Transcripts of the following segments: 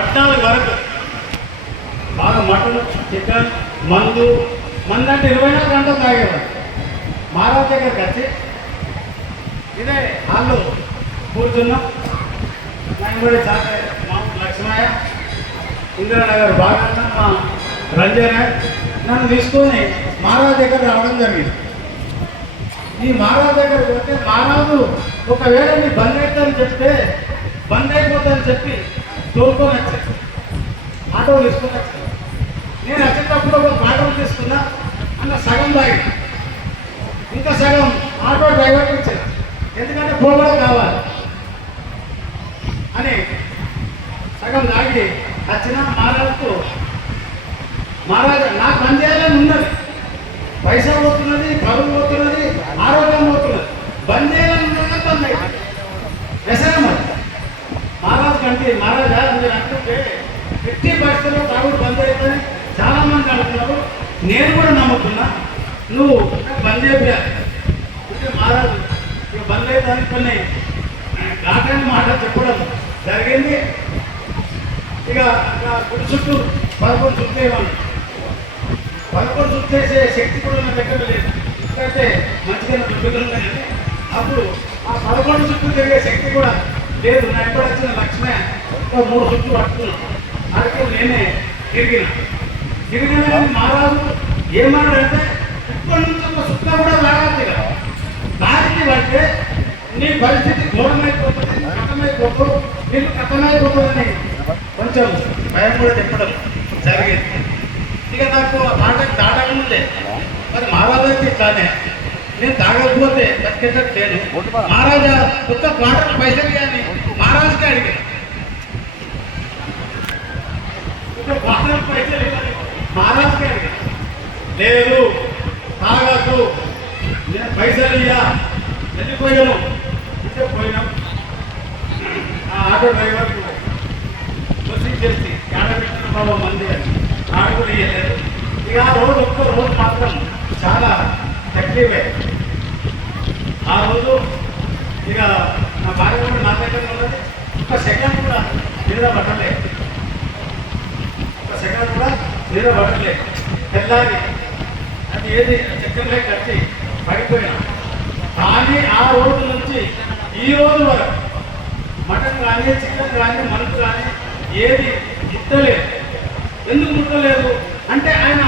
14 వరకు బాగా mutton chicken మందు అంటే 24 గంటలు తాగేవాడు. మహారాజ్ దగ్గరికి వచ్చి ఇదే హాల్లో కూర్చున్నాం. కూడా మా లక్ష్మయ్య, ఇందిరానగర్ బాగా మా రంజన నన్ను తీసుకొని మహారాజ్ దగ్గర రావడం జరిగింది. ఈ మహారాజ్ దగ్గర పోతే మహారాజు ఒకవేళ నీ బంద్ అవుతుందని చెప్తే బంద్ అయిపోతుందని చెప్పి తోలుకొని వచ్చాను. ఆటో తీసుకొని వచ్చాను. నేను వచ్చేటప్పుడు ఒక ఆటో తీసుకున్నా, అన్న సగం తాగి ఇంకా సగం ఆటో డ్రైవర్కి ఇచ్చాను. ఎందుకంటే పోవడం కావాలి అని సగం తాగి వచ్చిన మహారాజుకు, మహారాజు నాకు పని చేయాలని ఉన్నది, పైసా పోతున్నది, పరువు పోతున్నది, ఆరోగ్యం పోతున్నది, బంద్ చేయాలని ఉన్నది. బంద్ అయింది వ్యసనం. అది మహారాజు కంటే మహారాజా మీరు అంటుంటే ఎట్టి పరిస్థితుల్లో తాగుడు బంద్ అవుతుంది చాలా మంది అంటున్నారు. నేను కూడా నమ్ముతున్నా, నువ్వు బంద్ చేయాలి అంటే మహారాజు ఇక బంద్ అవుతుంది కొన్ని ఘాటైన మాటలు చెప్పడం జరిగింది. ఇక గుడి చుట్టూ 11 చుట్టేవాళ్ళు. 11 చుట్టేసే శక్తి కూడా నా దగ్గర లేదు. ఎందుకంటే మంచిగా దుడ్డుగా ఉన్నాయండి. అప్పుడు ఆ 11 చుట్టూ తిరిగే శక్తి కూడా లేదు. నా ఎప్పుడు వచ్చిన లక్ష్మే ఒక 3 చుట్టూ పట్టుకున్నాను. అడిగి నేనే తిరిగిన మహారాజు ఏమన్నాడంటే ఇప్పటి నుంచి ఒక చుట్ట కూడా రావాలి కదా, దానికి పడితే నీ పరిస్థితి ఘోరమైపోతుంది, కథమైపోతుంది, నీకు కథమైపోతుందని కొంచెం భయం కూడా చెప్పడం జరిగింది. ఇక నాకు ఆ పాటకు దాటకముందే మరి మహారాజు అయితే ఇట్లానే నేను తాగకపోతే బతికేటట్టు లేను. మహారాజా కొత్త పాటకు పైసలు కానీ మహారాజుకి అడిగాను. పాటకు పైసలు మహారాజుకి అడిగాను. లేదు తాగకు, నేను పైసలు ఇయ్యా, వెళ్ళిపోయాను అంటే పోయినాం. ఆ ఆటో డ్రైవర్కు క్వశ్చన్ చేసి ఏడబెట్టిన బాబా మంది అని ఆడుకుని ఇయ్యలేదు. ఇక ఆ రోజు ఒక్క రోజు మాత్రం చాలా తక్కువే. ఆ రోజు ఇక నా భార్య కూడా నా దగ్గర ఉన్నది. ఒక సెకండ్ కూడా మీద పట్టలేదు, తెల్లారి అది ఏది చక్కెరలే కట్టి పడిపోయినా. కానీ ఆ రోజు నుంచి ఈ రోజు వరకు మటన్ కానీ చికెన్ కానీ మనకు కానీ ఏది ముట్టలేదు. ఎందుకు ముట్టలేదు అంటే ఆయన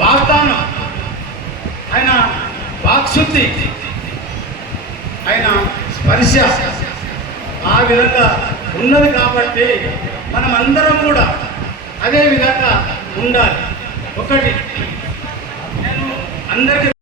వాగ్దానం, ఆయన వాక్శుద్ధి, ఆయన స్పర్శ ఆ విధంగా ఉన్నది. కాబట్టి మనం అందరం కూడా అదే విధంగా ఉండాలి. ఒకటి నేను అందరికీ